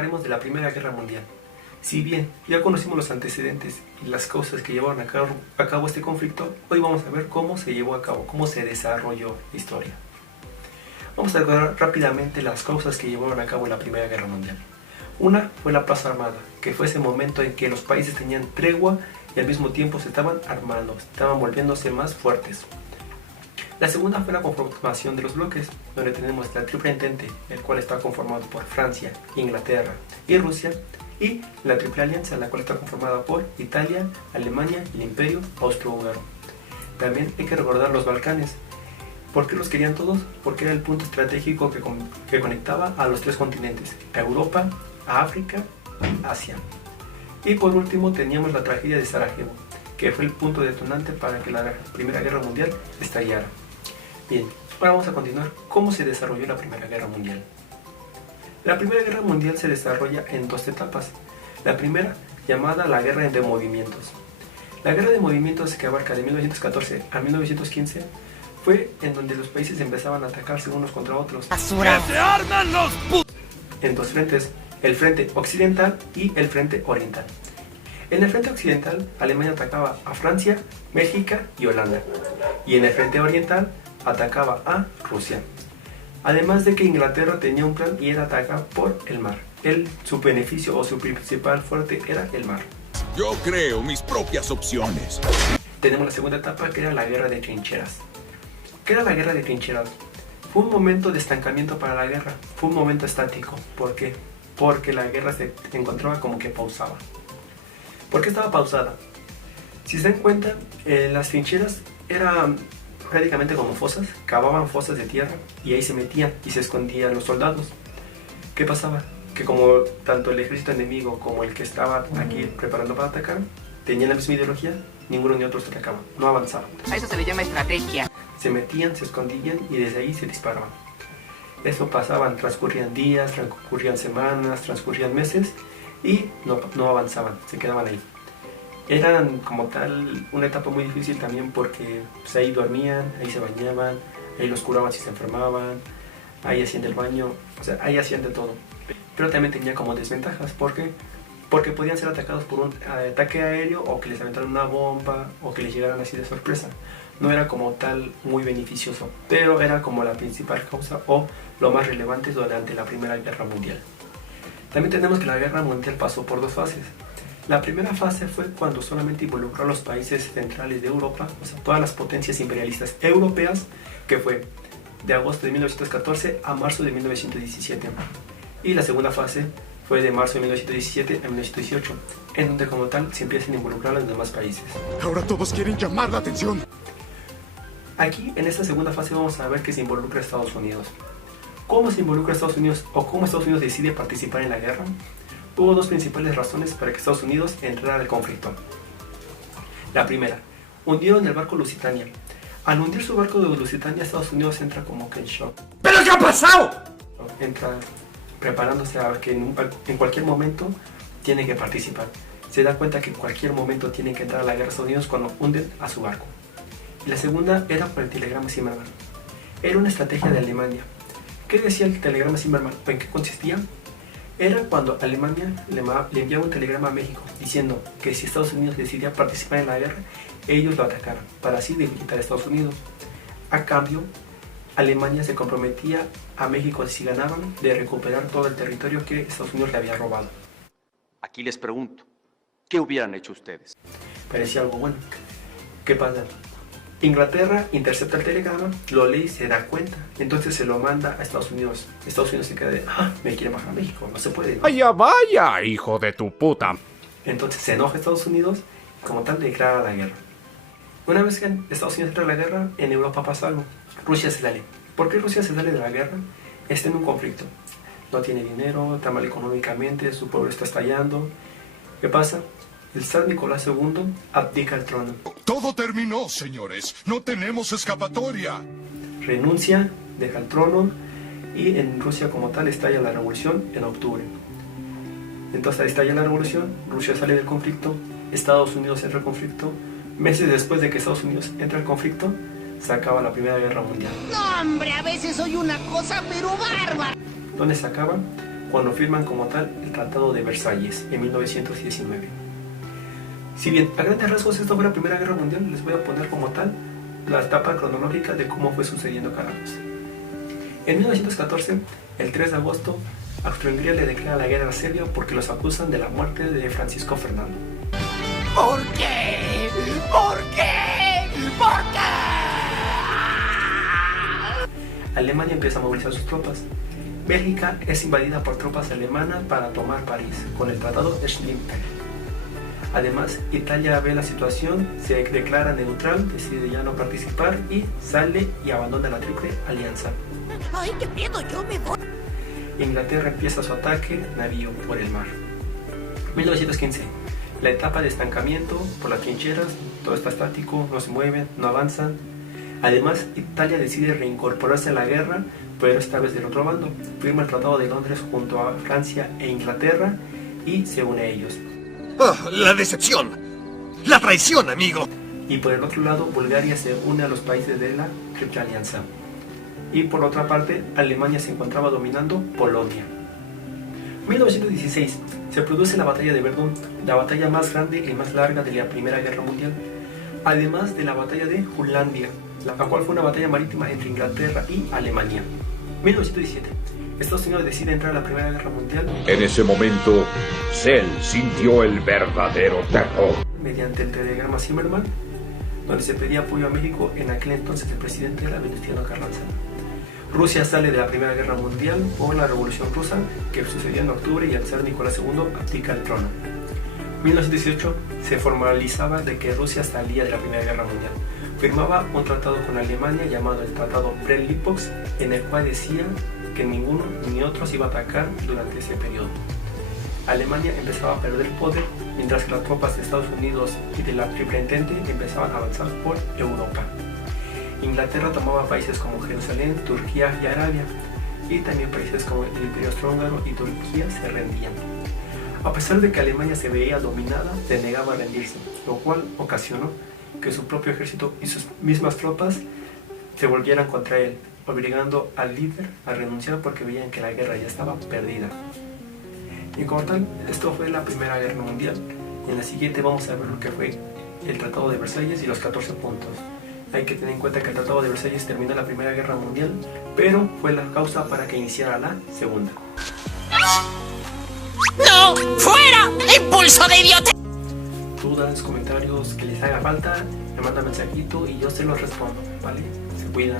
hablaremos de la Primera Guerra Mundial. Si bien ya conocimos los antecedentes y las causas que llevaron a cabo este conflicto, hoy vamos a ver cómo se llevó a cabo, cómo se desarrolló la historia. Vamos a recordar rápidamente las causas que llevaron a cabo la Primera Guerra Mundial. Una fue la paz armada, que fue ese momento en que los países tenían tregua y al mismo tiempo se estaban armando, estaban volviéndose más fuertes. La segunda fue la conformación de los bloques, donde tenemos la Triple Entente, el cual está conformado por Francia, Inglaterra y Rusia, y la Triple Alianza, la cual está conformada por Italia, Alemania y el Imperio Austrohúngaro. También hay que recordar los Balcanes. ¿Por qué los querían todos? Porque era el punto estratégico que conectaba a los tres continentes, a Europa, a África y Asia. Y por último teníamos la tragedia de Sarajevo, que fue el punto detonante para que la Primera Guerra Mundial estallara. Bien, ahora vamos a continuar cómo se desarrolló la Primera Guerra Mundial. La Primera Guerra Mundial se desarrolla en dos etapas. La primera, llamada la Guerra de Movimientos. La Guerra de Movimientos, que abarca de 1914 a 1915, fue en donde los países empezaban a atacarse unos contra otros. ¡Basura! ¡Que se arman los putos! En dos frentes, el frente occidental y el frente oriental. En el frente occidental, Alemania atacaba a Francia, México y Holanda. Y en el frente oriental, atacaba a Rusia. Además de que Inglaterra tenía un plan y era atacar por el mar. Su beneficio o su principal fuerte era el mar. Yo creo mis propias opciones. Tenemos la segunda etapa, que era la Guerra de Trincheras. ¿Qué era la Guerra de Trincheras? Fue un momento de estancamiento para la guerra. Fue un momento estático. ¿Por qué? Porque la guerra se encontraba como que pausaba. ¿Por qué estaba pausada? Si se dan cuenta, las trincheras eran prácticamente como fosas, cavaban fosas de tierra y ahí se metían y se escondían los soldados. ¿Qué pasaba? Que como tanto el ejército enemigo como el que estaba aquí preparando para atacar tenían la misma ideología, ninguno ni otro se atacaba, no avanzaban. A eso se le llama estrategia. Se metían, se escondían y desde ahí se disparaban. Eso pasaban, transcurrían días, transcurrían semanas, transcurrían meses y no avanzaban, se quedaban ahí. Eran como tal una etapa muy difícil también porque pues, ahí dormían, ahí se bañaban, ahí los curaban si se enfermaban, ahí hacían el baño, o sea, ahí hacían de todo. Pero también tenía como desventajas, ¿por qué? Porque podían ser atacados por un ataque aéreo o que les aventaran una bomba o que les llegaran así de sorpresa. No era como tal muy beneficioso, pero era como la principal causa o lo más relevante durante la Primera Guerra Mundial. También tenemos que la Guerra Mundial pasó por dos fases. La primera fase fue cuando solamente involucró a los países centrales de Europa, o sea, todas las potencias imperialistas europeas, que fue de agosto de 1914 a marzo de 1917. Y la segunda fase fue de marzo de 1917 a 1918, en donde como tal se empiezan a involucrar a los demás países. Ahora todos quieren llamar la atención. Aquí, en esta segunda fase, vamos a ver que se involucra a Estados Unidos. ¿Cómo se involucra a Estados Unidos o cómo Estados Unidos decide participar en la guerra? Hubo dos principales razones para que Estados Unidos entrara al conflicto. La primera, hundieron el barco Lusitania. Al hundir su barco de Lusitania, Estados Unidos entra como que en shock. ¿Pero qué ha pasado? Entra preparándose a que en cualquier momento tiene que participar. Se da cuenta que en cualquier momento tiene que entrar a la guerra Estados Unidos cuando hunden a su barco. Y la segunda era por el telegrama Zimmermann. Era una estrategia de Alemania. ¿Qué decía el telegrama Zimmermann? ¿En qué consistía? Era cuando Alemania le enviaba un telegrama a México diciendo que si Estados Unidos decidía participar en la guerra, ellos lo atacaran, para así debilitar a Estados Unidos. A cambio, Alemania se comprometía a México, si ganaban, de recuperar todo el territorio que Estados Unidos le había robado. Aquí les pregunto, ¿qué hubieran hecho ustedes? Parecía algo bueno. ¿Qué pasa? Inglaterra intercepta el telegrama, lo lee y se da cuenta. Entonces se lo manda a Estados Unidos. Estados Unidos se queda de, me quieren bajar a México, no se puede, ¿no? Vaya, vaya, hijo de tu puta. Entonces se enoja Estados Unidos y como tal declara la guerra. Una vez que Estados Unidos entra a la guerra, en Europa pasa algo. Rusia se sale. ¿Por qué Rusia se sale de la guerra? Está en un conflicto. No tiene dinero, está mal económicamente, su pueblo está estallando. ¿Qué pasa? El zar Nicolás II abdica al trono. Todo terminó, señores. No tenemos escapatoria. Renuncia, deja el trono y en Rusia como tal estalla la revolución en octubre. Entonces estalla la revolución, Rusia sale del conflicto, Estados Unidos entra al conflicto. Meses después de que Estados Unidos entra al conflicto, se acaba la Primera Guerra Mundial. No, hombre, a veces soy una cosa pero bárbara. ¿Dónde se acaba? cuando firman como tal el Tratado de Versalles en 1919. Si bien a grandes rasgos esto fue la Primera Guerra Mundial, les voy a poner como tal la etapa cronológica de cómo fue sucediendo cada cosa. En 1914, el 3 de agosto, Austria-Hungría le declara la guerra a Serbia porque los acusan de la muerte de Francisco Fernando. ¿Por qué? ¿Por qué? ¿Por qué? Alemania empieza a movilizar sus tropas. Bélgica es invadida por tropas alemanas para tomar París, con el Tratado de Schlieffen. Además, Italia ve la situación, se declara neutral, decide ya no participar y sale y abandona la Triple Alianza. ¡Ay, qué miedo! ¡Yo me voy! Inglaterra empieza su ataque navío por el mar. 1915. La etapa de estancamiento por las trincheras, todo está estático, no se mueven, no avanzan. Además, Italia decide reincorporarse a la guerra, pero esta vez del otro bando. Firma el Tratado de Londres junto a Francia e Inglaterra y se une a ellos. ¡Oh, la decepción! ¡La traición, amigo! Y por el otro lado, Bulgaria se une a los países de la Triple Alianza. Y por otra parte, Alemania se encontraba dominando Polonia. 1916. Se produce la batalla de Verdún, la batalla más grande y más larga de la Primera Guerra Mundial, además de la batalla de Jutlandia, la cual fue una batalla marítima entre Inglaterra y Alemania. 1917. Estados Unidos decide entrar a la Primera Guerra Mundial. En ese momento, Cell sintió el verdadero terror. Mediante el telegrama Zimmerman, donde se pedía apoyo a México, en aquel entonces el presidente era Venustiano Carranza. Rusia sale de la Primera Guerra Mundial por la Revolución Rusa, que sucedió en octubre, y el zar Nicolás II abdica el trono. 1918 se formalizaba de que Rusia salía de la Primera Guerra Mundial. Firmaba un tratado con Alemania llamado el Tratado Brest-Litovsk, en el cual decía que ninguno ni otro se iba a atacar durante ese periodo. Alemania empezaba a perder poder, mientras que las tropas de Estados Unidos y de la Triple Entente empezaban a avanzar por Europa. Inglaterra tomaba países como Jerusalén, Turquía y Arabia, y también países como el Imperio Austrohúngaro y Turquía se rendían. A pesar de que Alemania se veía dominada, se negaba a rendirse, lo cual ocasionó que su propio ejército y sus mismas tropas se volvieran contra él, obligando al líder a renunciar porque veían que la guerra ya estaba perdida. Y como tal, esto fue la Primera Guerra Mundial. En la siguiente vamos a ver lo que fue el Tratado de Versalles y los 14 puntos. Hay que tener en cuenta que el Tratado de Versalles terminó la Primera Guerra Mundial, pero fue la causa para que iniciara la Segunda. ¡No! ¡Fuera! ¡Impulso de idiota! Dudas, comentarios que les haga falta, me mandan mensajito y yo se los respondo, ¿vale? Se cuidan.